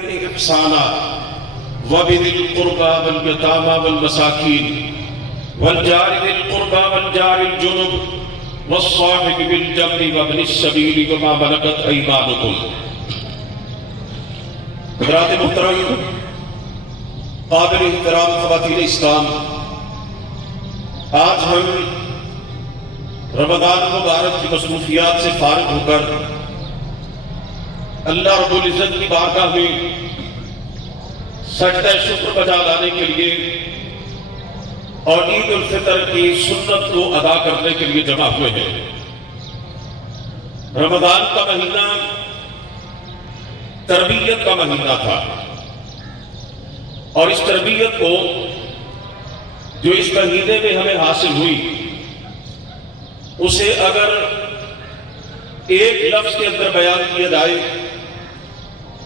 الوالدين إحسانا وبذي القربى واليتامى والمساكين والجار ذي القربى والجار الجنب والصاحب بالجنب وابن السبيل وما ملكت أيمانكم. حضرات محترم، قابل احترام خواتین اسلام، آج ہم رمضان مبارک کی مصروفیات سے فارغ ہو کر اللہ رب العزت کی بارگاہ میں سجدہ شکر بجا لانے کے لیے اور عید الفطر کی سنت کو ادا کرنے کے لیے جمع ہوئے ہیں۔ رمضان کا مہینہ تربیت کا مہینہ تھا، اور اس تربیت کو جو اس مہینے میں ہمیں حاصل ہوئی، اسے اگر ایک لفظ کے اندر بیان کیا جائے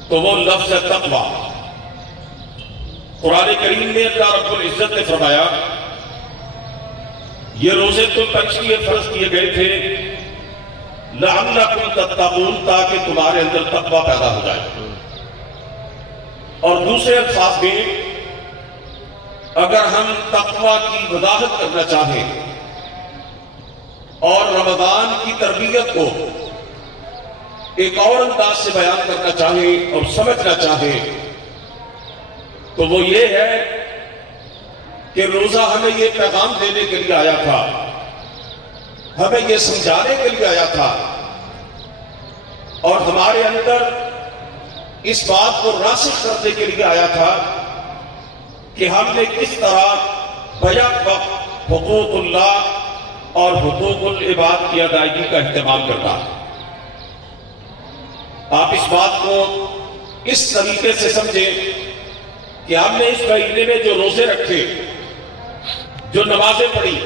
تو وہ لفظ ہے تقویٰ۔ قرآن کریم میں اللہ رب العزت نے فرمایا یہ روزے تم پر اس لیے فرض کیے گئے تھے لعلکم تتقون، تاکہ تمہارے اندر تقویٰ پیدا ہو جائے۔ اور دوسرے الفاظ میں اگر ہم تقویٰ کی وضاحت کرنا چاہیں اور رمضان کی تربیت کو ایک اور انداز سے بیان کرنا چاہیں اور سمجھنا چاہیں تو وہ یہ ہے کہ روزہ ہمیں یہ پیغام دینے کے لیے آیا تھا، ہمیں یہ سمجھانے کے لیے آیا تھا، اور ہمارے اندر اس بات کو راسخ کرنے کے لیے آیا تھا کہ ہم نے کس طرح بیک وقت حقوق اللہ اور حقوق العباد کی ادائیگی کا اہتمام کرنا۔ آپ اس بات کو اس طریقے سے سمجھیں کہ ہم نے اس مہینے میں جو روزے رکھے، جو نمازیں پڑھی،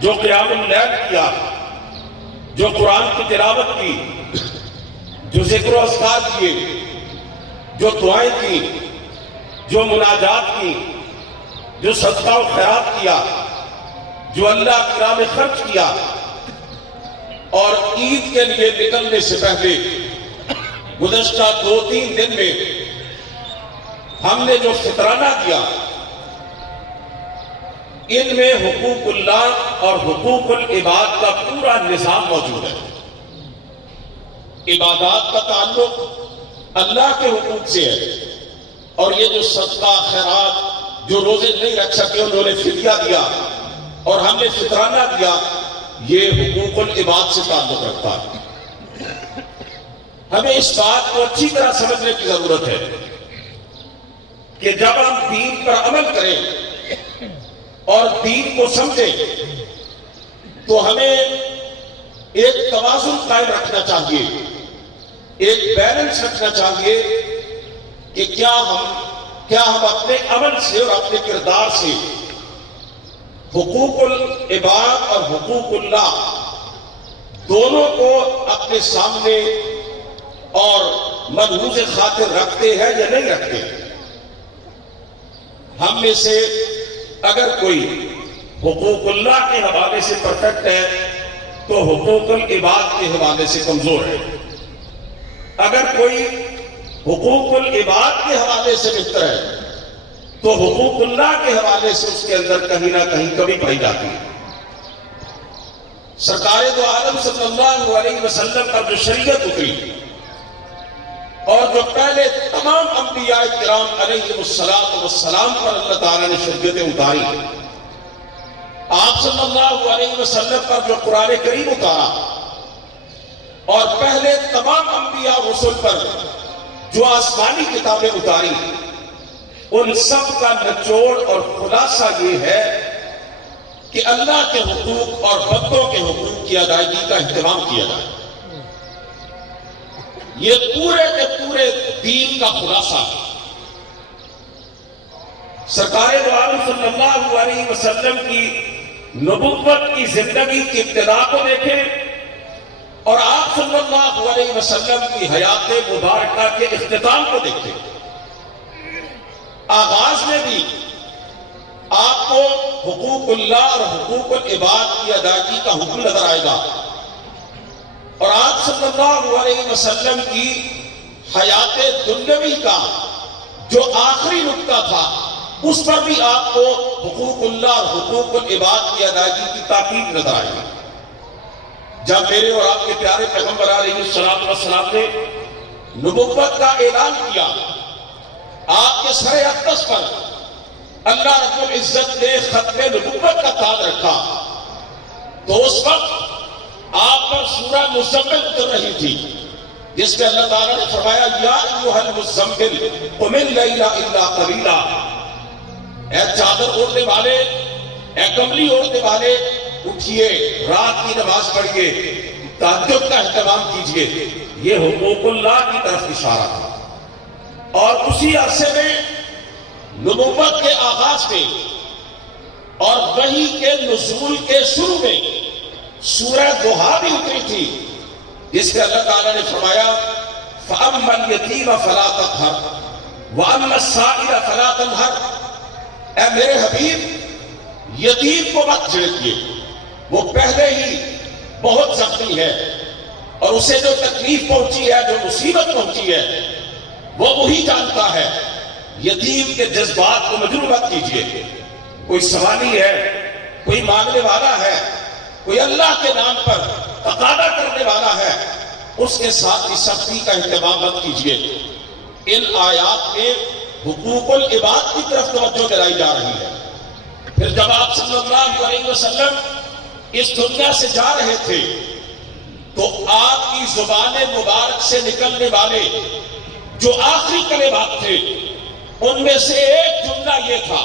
جو قیام اللیل کیا، جو قرآن کی تلاوت کی، جو ذکر و اذکار کیے، جو دعائیں کی، جو مناجات کی، جو صدقہ و خیرات کیا، جو اللہ کی راہ میں خرچ کیا، اور عید کے لیے نکلنے سے پہلے گزشتہ 2-3 دن میں ہم نے جو فطرانہ دیا، ان میں حقوق اللہ اور حقوق العباد کا پورا نظام موجود ہے۔ عبادات کا تعلق اللہ کے حقوق سے ہے، اور یہ جو صدقہ خیرات جو روزے نہیں رکھ سکے انہوں نے فدیہ دیا اور ہم نے فطرانہ دیا، یہ حقوق العباد سے تعلق رکھتا ہے۔ ہمیں اس بات کو اچھی طرح سمجھنے کی ضرورت ہے کہ جب ہم دین پر عمل کریں اور دین کو سمجھیں تو ہمیں ایک توازن قائم رکھنا چاہیے، ایک بیلنس رکھنا چاہیے کہ کیا ہم اپنے عمل سے اور اپنے کردار سے حقوق العباد اور حقوق اللہ دونوں کو اپنے سامنے اور ملحوظ خاطر رکھتے ہیں یا نہیں رکھتے۔ ہم میں سے اگر کوئی حقوق اللہ کے حوالے سے پرفیکٹ ہے تو حقوق العباد کے حوالے سے کمزور ہے، اگر کوئی حقوق العباد کے حوالے سے بہتر ہے تو حقوق اللہ کے حوالے سے اس کے اندر کہیں نہ کہیں کمی پائی جاتی ہے۔ سرکار دو عالم صلی اللہ علیہ وسلم پر جو شریعت اتری اور جو پہلے تمام انبیاء کرام علیہ السلام پر اللہ تعالیٰ نے شریعتیں اتاری، آپ صلی اللہ علیہ وسلم پر جو قرآن کریم اتارا اور پہلے تمام انبیاء رسول پر جو آسمانی کتابیں اتاری، ان سب کا نچوڑ اور خلاصہ یہ ہے کہ اللہ کے حقوق اور بندوں کے حقوق کی ادائیگی کا اہتمام کیا جائے۔ یہ پورے کے پورے دین کا خلاصہ ہے۔ سرکار دو عالم صلی اللہ علیہ وسلم کی نبوت کی زندگی کی ابتدا کو دیکھیں اور آپ صلی اللہ علیہ وسلم کی حیات مبارکہ کے اختتام کو دیکھیں۔ آغاز میں بھی آپ کو حقوق اللہ اور حقوق العباد کی ادائیگی کا حکم نظر آئے گا، اور آپ صلی اللہ علیہ وسلم کی حیات دنیوی کا جو آخری نقطہ تھا اس پر بھی آپ کو حقوق اللہ اور حقوق العباد کی ادائیگی کی تاکید نظر آئی۔ جب میرے اور آپ کے پیارے پیغمبر علیہ الصلوۃ والسلام نے نبوت کا اعلان کیا، آپ کے سر اقدس پر اللہ رب العزت نے ختم نبوت کا تاج رکھا، تو اس وقت آپ پر سورہ مزمل اتر رہی تھی، جس میں اللہ تعالیٰ نے فرمایا یا ایھا المزمل قم اللیل الا قلیلا، اے چادر اوڑھنے والے، اے کملی اوڑھنے والے، اٹھیے، رات کی نماز پڑھیے، تہجد کا اہتمام کیجیے۔ یہ حقوق اللہ کی طرف اشارہ تھا۔ اور اسی عرصے میں نبوت کے آغاز میں اور وحی کے نزول کے شروع میں سورہ ضحیٰ بھی اتری تھی، جس میں اللہ تعالیٰ نے فرمایا فَأَمَّا الْيَتِيمَ فَلَا تَقْهَرْ وَأَمَّا السَّائِلَ فَلَا تَنْهَرْ، اے میرے حبیب یتیم کو مت جھڑکیے، وہ پہلے ہی بہت زخمی ہے اور اسے جو تکلیف پہنچی ہے، جو مصیبت پہنچی ہے، وہ وہی جانتا ہے۔ یتیم کے جذبات کو مجروح مت کیجیے۔ کوئی سوالی ہے، کوئی مانگنے والا ہے، کوئی اللہ کے نام پر تقاضا کرنے والا ہے، اس کے ساتھ بھی سختی کا اہتمام مت کیجیے۔ ان آیات میں حقوق العباد کی طرف توجہ دلائی جا رہی ہے۔ پھر جب آپ صلی اللہ علیہ وسلم اس دنیا سے جا رہے تھے تو آپ کی زبان مبارک سے نکلنے والے جو آخری کلمات تھے ان میں سے ایک جملہ یہ تھا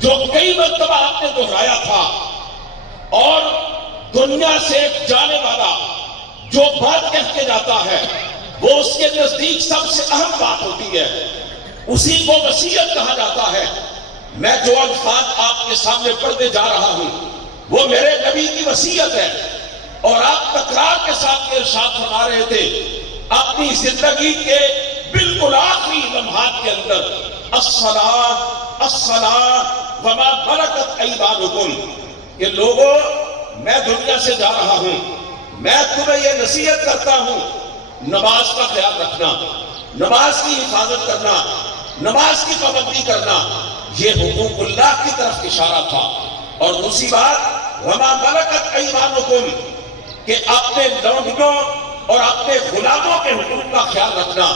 جو کئی مرتبہ آپ نے دہرایا تھا، اور دنیا سے جانے والا جو بات کہہ کے جاتا ہے وہ اس کے نزدیک سب سے اہم بات ہوتی ہے، اسی کو وصیت کہا جاتا ہے۔ میں جو الفاظ آپ کے سامنے پڑھتے جا رہا ہوں وہ میرے نبی کی وصیت ہے، اور آپ تکرار کے ساتھ ارشاد فرما رہے تھے اپنی زندگی کے بالکل آخری لمحات کے اندر الصلاۃ الصلاۃ وما ملکت ایمانکم، کہ لوگوں میں دنیا سے جا رہا ہوں، میں تمہیں یہ نصیحت کرتا ہوں نماز کا خیال رکھنا، نماز کی حفاظت کرنا، نماز کی پابندی کرنا۔ یہ حقوق اللہ کی طرف اشارہ تھا۔ اور دوسری بات وما ملکت ایمانکم، کہ اپنے لونڈیوں اور اپنے غلاموں کے حقوق کا خیال رکھنا،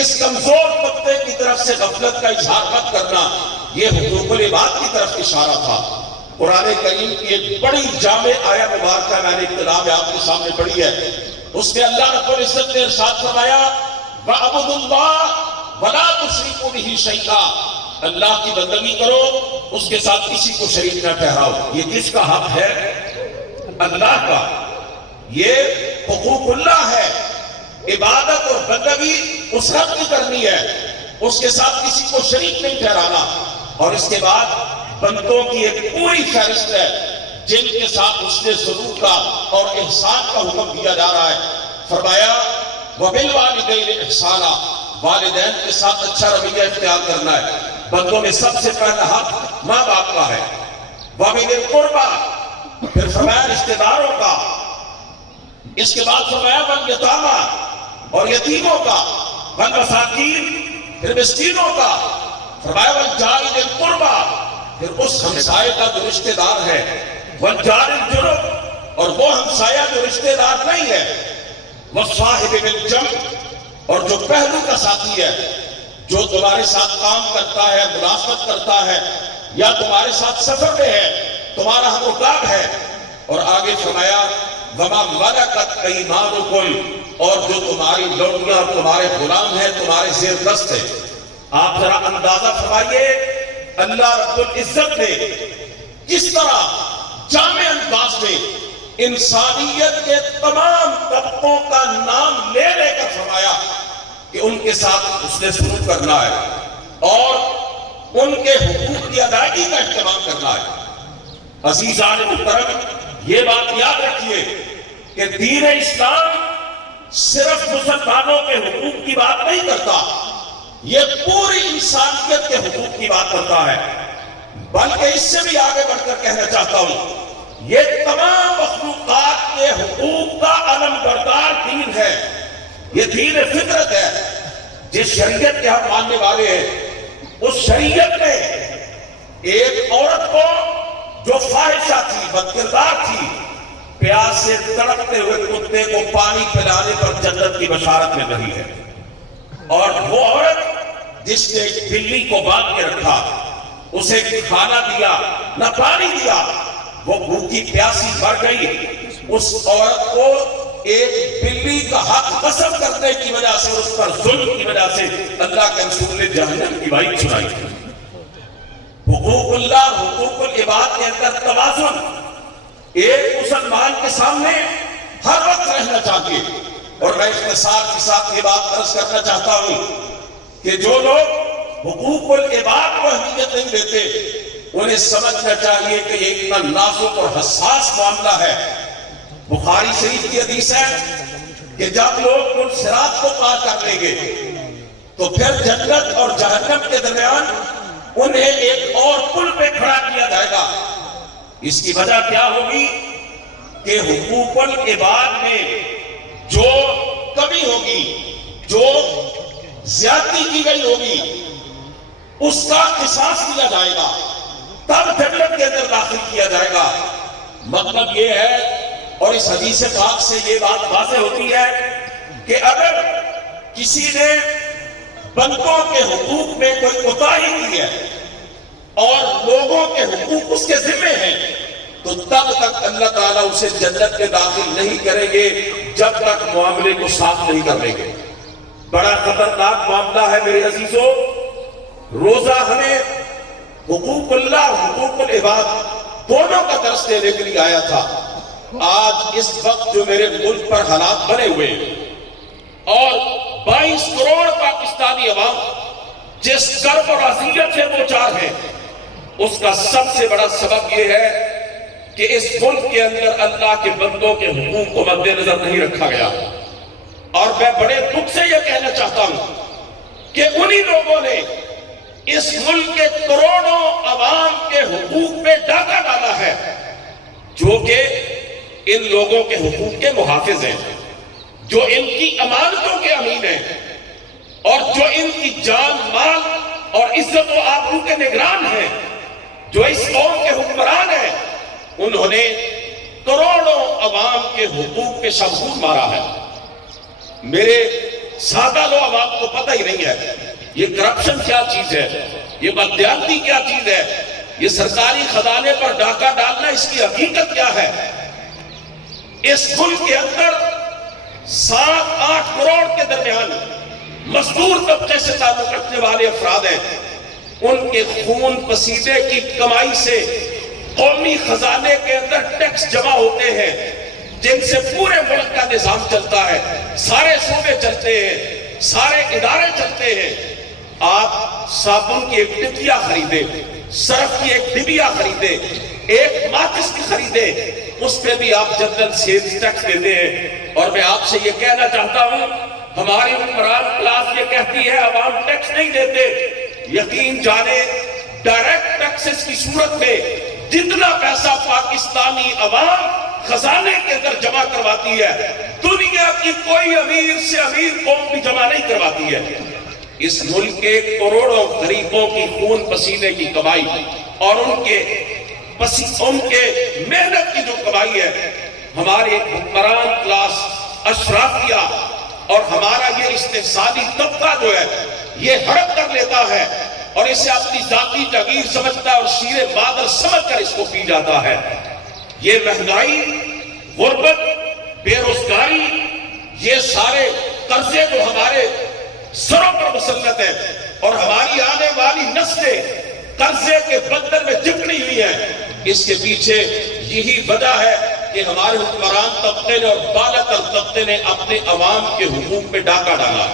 اس کمزور طبقے کی طرف سے غفلت کا اظہار مت کرنا، یہ حقوق العباد کی طرف اشارہ تھا۔ قرآن کریم کی ایک بڑی جامع آیت مبارکہ میں نے ابتدا میں آپ کے سامنے پڑھی ہے، اس میں اللہ رب العزت نے ارشاد فرمایا وَاعْبُدُوا اللَّهَ وَلَا تُشْرِكُوا بِهِ شَيْئًا، اللہ کی بندگی کرو، اس کے ساتھ کسی کو شریک نہ ٹھہراؤ۔ یہ کس کا حق ہے؟ اللہ کا۔ یہ حقوق اللہ ہے، عبادت اور بندگی اس رب کی کرنی ہے، اس کے ساتھ کسی کو شریک نہیں ٹھہرانا۔ اور اس کے بعد بندوں کی ایک پوری فہرست ہے جن کے ساتھ اس نے سلوک کا اور احسان کا حکم دیا جا رہا ہے۔ فرمایا وَبِالْوَالِدَيْنِ إِحْسَانًا، والدین کے ساتھ اچھا رویہ اختیار کرنا ہے۔ بندوں میں سب سے پہلا حق ماں باپ کا ہے۔ وَبِذِي الْقُرْبَىٰ، پھر فرمایا رشتہ داروں کا، اس کے بعد فرمایا وَالْيَتَامَىٰ، اور یتیموں کا، وَالْمَسَاکِینِ، پھر مسکینوں کا، فرمایا وَالْجَارِ ذِی الْقُرْبَىٰ، پھر اس ہمسائے کا جو رشتہ دار ہے، وَالْجَارِ الْجُنُبِ، اور وہ ہمسایہ جو رشتہ دار نہیں ہے، وَالصَّاحِبِ بِالْجَنبِ، اور جو پہلو کا ساتھی ہے، جو تمہارے ساتھ کام کرتا ہے، ملازمت کرتا ہے، یا تمہارے ساتھ سفر میں ہے، تمہارا ہم رکاب ہے۔ اور آگے فرمایا وَمَا مَلَكَتْ أَيْمَانُكُمْ، اور جو تمہاری لونڈیاں اور تمہارے غلام ہیں، تمہارے زیر دست ہے۔ آپ ذرا اندازہ فرمائیے اللہ رب العزت نے کس طرح جامع انداز میں انسانیت کے تمام طبقوں کا نام لے لے کر فرمایا کہ ان کے ساتھ اس نے سلوک کرنا ہے اور ان کے حقوق کی ادائیگی کا اہتمام کرنا ہے۔ عزیزان محترم، یہ بات یاد رکھیے کہ دین اسلام صرف مسلمانوں کے حقوق کی بات نہیں کرتا، یہ پوری انسانیت کے حقوق کی بات کرتا ہے، بلکہ اس سے بھی آگے بڑھ کر کہنا چاہتا ہوں یہ تمام مخلوقات کے حقوق کا علم بردار دین ہے۔ یہ دین فطرت ہے. جس شریعت کے ہم ماننے والے ہیں اس شریعت میں ایک عورت کو جو فاحشہ تھی، بدکردار تھی، پیاس سے تڑپتے ہوئے کتے کو پانی پلانے پر جنت کی بشارت مل رہی ہے. اور وہ عورت جس نے ایک بلی کو باندھ کے رکھا، اسے کھانا دیا نہ پانی دیا، وہ بھوکی پیاسی مر گئی. اس عورت کو ایک بلی کا حق قسم کرنے کی وجہ سے، اس پر ظلم کی وجہ سے اللہ کے رسول نے جہنم کی وعید سنائی. حقوق اللہ، حقوق العباد کے اندر توازن ایک مسلمان کے سامنے ہر وقت رہنا چاہیے. اور میں اختصار کے ساتھ یہ بات عرض کرنا چاہتا ہوں کہ جو لوگ حقوق العباد کو اہمیت نہیں دیتے، انہیں سمجھنا چاہیے کہ یہ اتنا نازک اور حساس معاملہ ہے. بخاری شریف کی حدیث ہے کہ جب لوگ پل صراط کو پار کر لیں گے تو پھر جنت اور جہنم کے درمیان انہیں ایک اور پل پہ کھڑا کیا جائے گا. اس کی وجہ کیا ہوگی کہ حقوق العباد میں جو کمی ہوگی، جو زیادتی کی گئی ہوگی، اس کا قصاص لیا جائے گا، تب جنت کے اندر داخل کیا جائے گا. مطلب یہ ہے، اور اس حدیث پاک سے یہ بات واضح ہوتی ہے کہ اگر کسی نے بندوں کے حقوق میں کوئی کوتاہی کی ہے اور لوگوں کے حقوق اس کے ذمہ ہیں، تو تب تک اللہ تعالیٰ اسے جنت میں داخل نہیں کریں گے جب تک معاملے کو صاف نہیں کر لیں گے. بڑا خطرناک معاملہ ہے میرے عزیزوں. روزہ ہمیں حقوق اللہ، حقوق العباد دونوں کا درس دینے کے لیے آیا تھا. آج اس وقت جو میرے ملک پر حالات بنے ہوئے اور 22 کروڑ پاکستانی عوام جس کرب اور اذیت سے دو چار ہیں، اس کا سب سے بڑا سبب یہ ہے کہ اس ملک کے اندر اللہ کے بندوں کے حقوق کو مد نظر نہیں رکھا گیا. اور میں بڑے دکھ سے یہ کہنا چاہتا ہوں کہ انہی لوگوں نے اس ملک کے کروڑوں عوام کے حقوق پہ ڈاکہ ڈالا ہے جو کہ ان لوگوں کے حقوق کے محافظ ہیں، جو ان کی امانتوں کے امین ہیں، اور جو ان کی جان، مال اور عزت و آبرو کے نگران ہیں، جو اس قوم کے حکمران ہیں. انہوں نے کروڑوں عوام کے حقوق پہ شمشیر مارا ہے. میرے سادہ لو عوام کو پتہ ہی نہیں ہے یہ کرپشن کیا چیز ہے، یہ بددیانتی کیا چیز ہے، یہ سرکاری خزانے پر ڈاکہ ڈالنا اس کی حقیقت کیا ہے. اس ملک کے اندر 7-8 کروڑ کے درمیان مزدور طبقے سے تعلق رکھنے والے افراد ہیں. ان کے خون پسینے کی کمائی سے قومی خزانے کے اندر ٹیکس جمع ہوتے ہیں، جن سے پورے ملک کا نظام چلتا ہے، سارے صوبے چلتے ہیں، سارے ادارے چلتے ہیں. آپ صابن کی ایک ڈبیا خریدے، سرف کی ایک ڈبیا خریدے، ایک ماچس کی خریدے، اس پہ بھی آپ جنرل سیلز ٹیکس دیتے ہیں. اور میں آپ سے یہ کہنا چاہتا ہوں، ہماری حکمران کلاس یہ کہتی ہے عوام ٹیکس نہیں دیتے. یقین جانے ڈائریکٹ ٹیکسز کی صورت میں جتنا پیسہ پاکستانی عوام خزانے کے اندر جمع کرواتی ہے، دنیا کی کوئی امیر سے امیر قوم بھی جمع نہیں کرواتی ہے. اس ملک کے کروڑوں غریبوں کی خون پسینے کی کمائی اور ان کے محنت کی جو کمائی ہے، ہمارے حکمران کلاس، اشرافیہ اور ہمارا یہ استحصالی طبقہ جو ہے یہ ہڑپ کر لیتا ہے اور اسے اپنی ذاتی جاگیر سمجھتا ہے اور شیر بادل سمجھ کر اس کو پی جاتا ہے. یہ مہنگائی، غربت، بے روزگاری، یہ سارے قرضے جو ہمارے سروں پر مسلط ہیں اور ہماری آنے والی نسلیں قرضے کے بندر میں چپڑی ہوئی ہیں، اس کے پیچھے یہی وجہ ہے کہ ہمارے حکمران طبقے نے اور بالا تر طبقے نے اپنے عوام کے حقوق پہ ڈاکہ ڈالا.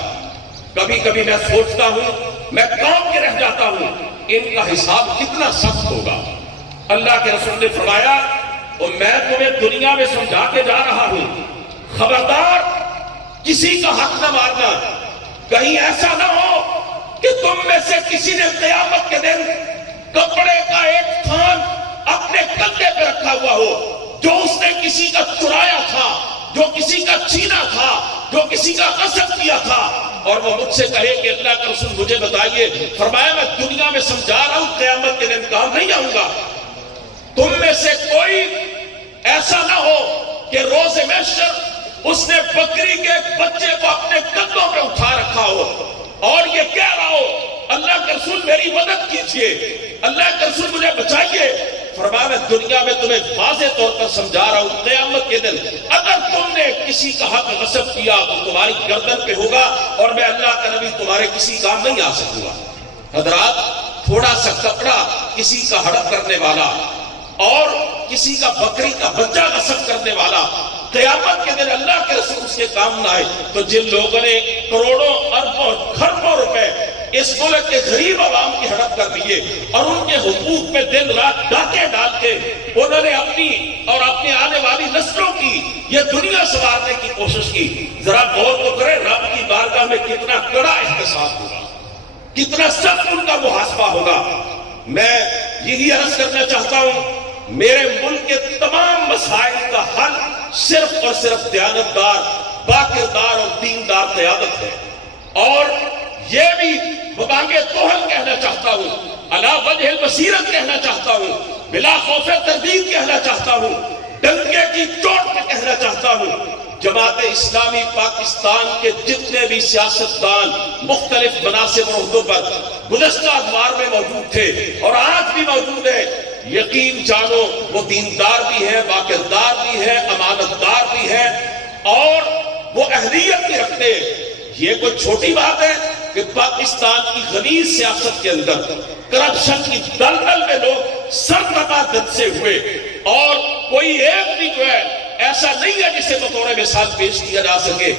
کبھی کبھی میں سوچتا ہوں، میں کام کے رہ جاتا ہوں، ان کا حساب کتنا سخت ہوگا. اللہ کے رسول نے فرمایا، اور میں تمہیں دنیا میں سمجھا کے جا رہا ہوں، خبردار کسی کا حق نہ مارنا. کہیں ایسا نہ ہو کہ تم میں سے کسی نے قیامت کے دن کپڑے کا ایک تھان اپنے کندھے پہ رکھا ہوا ہو جو اس نے کسی کا چرایا تھا، جو کسی کا چھینا تھا، جو کسی کا غصب کیا تھا اور وہ مجھ سے کہے کہ اللہ کا رسول مجھے بتائیے، فرمایا میں دنیا میں سمجھا رہا ہوں قیامت کے دن کام نہیں آؤں گا، تم میں سے کوئی ایسا نہ ہو کہ روز محشر اس نے بکری کے ایک بچے کو اپنے کندھوں پہ اٹھا رکھا ہو اور یہ کہہ رہا ہو اللہ کے رسول میری مدد کیجئے، اللہ کے رسول مجھے بچائیے۔ فرمایا میں دنیا میں تمہیں واضح طور پر سمجھا رہا ہوں قیامت کے دن اگر تم نے کسی کا حق غصب کیا تو تمہاری گردن پہ ہوگا اور میں اللہ کا نبی تمہارے کسی کام نہیں آ سکوں گا۔ حضرات، تھوڑا سا کپڑا کسی کا ہڑپ کرنے والا اور کسی کا بکری کا بچہ غصب کرنے والا قیامت کے دن اللہ کے رسول اس کے کام نہ آئے تو جن لوگوں نے کروڑوں اربوں کھربوں روپے اس ملک کے غریب عوام کی ہڑپ کر دیے اور ان کے حقوق پہ دن رات ڈاکے ڈال کے انہوں نے اپنی اور اپنے آنے والی نسلوں کی یہ دنیا سنوارنے کی کوشش کی، ذرا غور تو کریں رب کی بارگاہ میں کتنا کڑا احتساب ہوگا، کتنا سخت ان کا محاسبہ ہوگا۔ میں یہی عرض کرنا چاہتا ہوں میرے ملک کے تمام مسائل کا حل صرف اور صرف دیانتدار، باکردار اور دیندار قیادت ہے، اور یہ بھی ببانگ توہل کہنا چاہتا ہوں، علی وجہ البصیرت کہنا چاہتا ہوں، بلا خوف تردید کہنا چاہتا ہوں، ڈنکے کی چوٹ پہ کہنا چاہتا ہوں۔ جماعت اسلامی پاکستان کے جتنے بھی سیاستدان مختلف مناصب اور عہدوں پر گزشتہ ادوار میں موجود تھے اور آج بھی موجود ہے، یقین جانو وہ دیندار بھی ہیں، باکردار بھی ہیں، امانتدار بھی ہیں اور وہ اہلیت بھی رکھتے ہیں۔ یہ کوئی چھوٹی بات ہے کہ پاکستان کی غلیظ سیاست کے اندر کرپشن کی دلدل میں لوگ سرنگا دھنسے ہوئے اور کوئی ایک بھی جو ہے ایسا نہیں ہے جسے بطور مثال پیش کیا جا سکے۔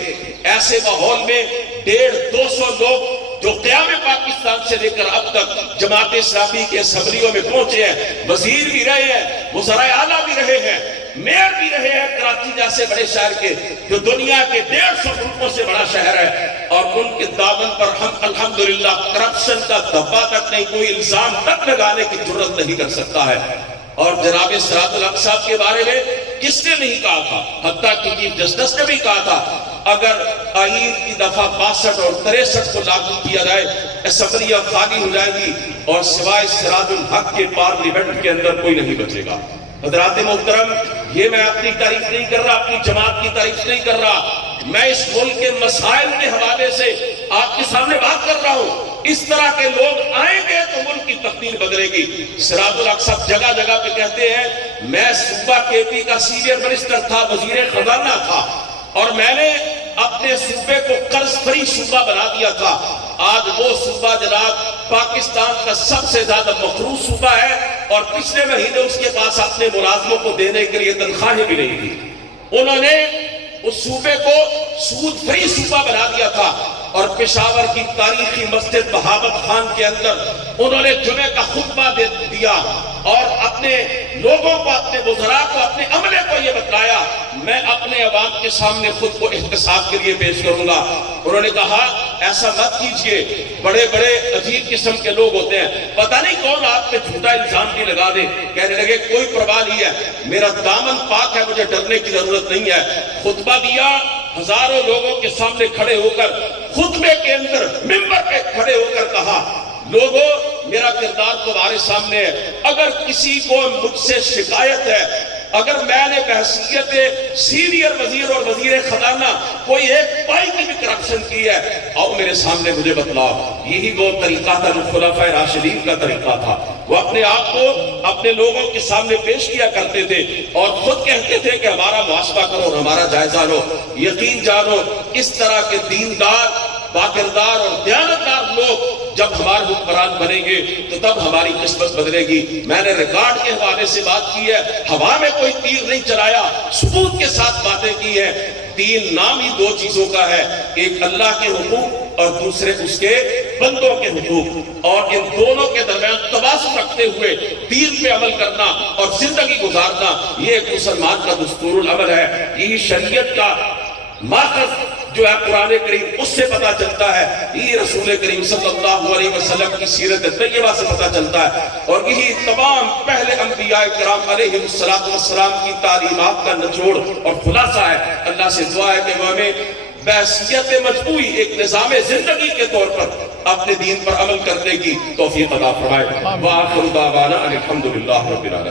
ایسے ماحول میں 150-200 لوگ جو قیام پاکستان سے لے کر اب تک جماعت اسلامی کے اسمبلیوں میں پہنچے ہیں، وزیر بھی رہے ہیں، وزراء اعلیٰ بھی رہے ہیں، میئر بھی رہے ہیں کراچی جیسے بڑے شہر کے جو دنیا کے 150 ملکوں سے بڑا شہر ہے، اور ان کے دامن پر ہم الحمدللہ کرپشن کا دھبا تک نہیں، کوئی الزام تک لگانے کی جرات نہیں کر سکتا ہے۔ اور جناب سراج الحق صاحب کے بارے میں کس نے نہیں کہا تھا، حتیٰ کہ چیف جسٹس نے بھی کہا تھا اگر آئین کی دفعہ 62 اور 63 کو لاگو کیا جائے اسمبلیاں خالی ہو جائیں گی اور سوائے سراج الحق کے پارلیمنٹ کے اندر کوئی نہیں بچے گا۔ حضرات محترم، یہ میں اپنی تعریف نہیں کر رہا، اپنی جماعت کی تعریف نہیں کر رہا، میں اس ملک کے مسائل کے حوالے سے آپ کے سامنے بات کر رہا ہوں۔ اس طرح کے لوگ آئیں گے تو ملک کی تقدیر بدلے گی۔ سراج الحق صاحب جگہ جگہ پہ کہتے ہیں میں صوبہ کے پی کا سینئر منسٹر تھا، وزیر خزانہ تھا، اور میں نے اپنے صوبے کو قرض فری صوبہ بنا دیا تھا۔ آج وہ صوبہ جناب پاکستان کا سب سے زیادہ مقروض صوبہ ہے اور پچھلے مہینے اس کے پاس اپنے ملازموں کو دینے کے لیے تنخواہیں بھی نہیں دی۔ انہوں نے اس صوبے کو سود فری صوبہ بنا دیا تھا اور پشاور کی تاریخی مسجد بہاوت خان کے اندر انہوں نے جمعے کا خطبہ دیا اور اپنے لوگوں کو، اپنے وزراء کو، اپنے عملے کو یہ بتلایا میں اپنے عوام کے سامنے خود کو احتساب کے لیے پیش کروں گا۔ انہوں نے کہا ایسا مت کیجئے، بڑے بڑے عجیب قسم کے لوگ ہوتے ہیں، پتہ نہیں کون آپ پہ جھوٹا الزام بھی لگا دے۔ کہنے لگے کوئی پرواہ نہیں ہے، میرا دامن پاک ہے، مجھے ڈرنے کی ضرورت نہیں ہے۔ خطبہ دیا، ہزاروں لوگوں کے سامنے کھڑے ہو کر خطبے کے اندر ممبر پہ کھڑے ہو کر کہا لوگوں میرا کردار تمہارے سامنے ہے، اگر کسی کو مجھ سے شکایت ہے، اگر میں نے بحیثیت سینئر وزیر اور وزیر خزانہ کوئی ایک پائی کی بھی کرپشن کی ہے، آؤ میرے سامنے مجھے بتلاؤ۔ یہی وہ طریقہ تھا جو خلفائے راشدین کا طریقہ تھا، وہ اپنے آپ کو اپنے لوگوں کے سامنے پیش کیا کرتے تھے اور خود کہتے تھے کہ ہمارا محاسبہ کرو اور ہمارا جائزہ لو۔ یقین جانو اس طرح کے دیندار، باکردار اور دیانتدار لوگ جب ہمارے حکمران بنیں گے تو تب ہماری قسمت بدلے گی۔ میں نے ریکارڈ کے حوالے سے بات کی ہے، ہوا میں کوئی تیر نہیں چلایا، ثبوت کے ساتھ باتیں کی ہیں۔ تین نام ہی دو چیزوں کا ہے، ایک اللہ کے حقوق اور دوسرے اس کے بندوں کے حقوق، اور ان دونوں کے درمیان توازن رکھتے ہوئے دین پہ عمل کرنا اور زندگی گزارنا، یہ ایک مسلمان کا دستور العمل ہے۔ یہی شریعت کا ماخذ جو ہے قرآن کریم، اس سے پتہ چلتا ہے، یہ رسول کریم صلی اللہ علیہ وسلم کی سیرت طیبہ سے پتہ چلتا ہے، اور یہی تمام پہلے انبیاء کرام علیہ السلام کی تعلیمات کا نچوڑ اور خلاصہ ہے۔ اللہ سے دعا ہے کہ وہ ہمیں بحیثیت مجموعی ایک نظام زندگی کے طور پر اپنے دین پر عمل کرنے کی توفیق عطا فرمائے۔ وآخر دعوانا ان الحمدللہ رب العالمین۔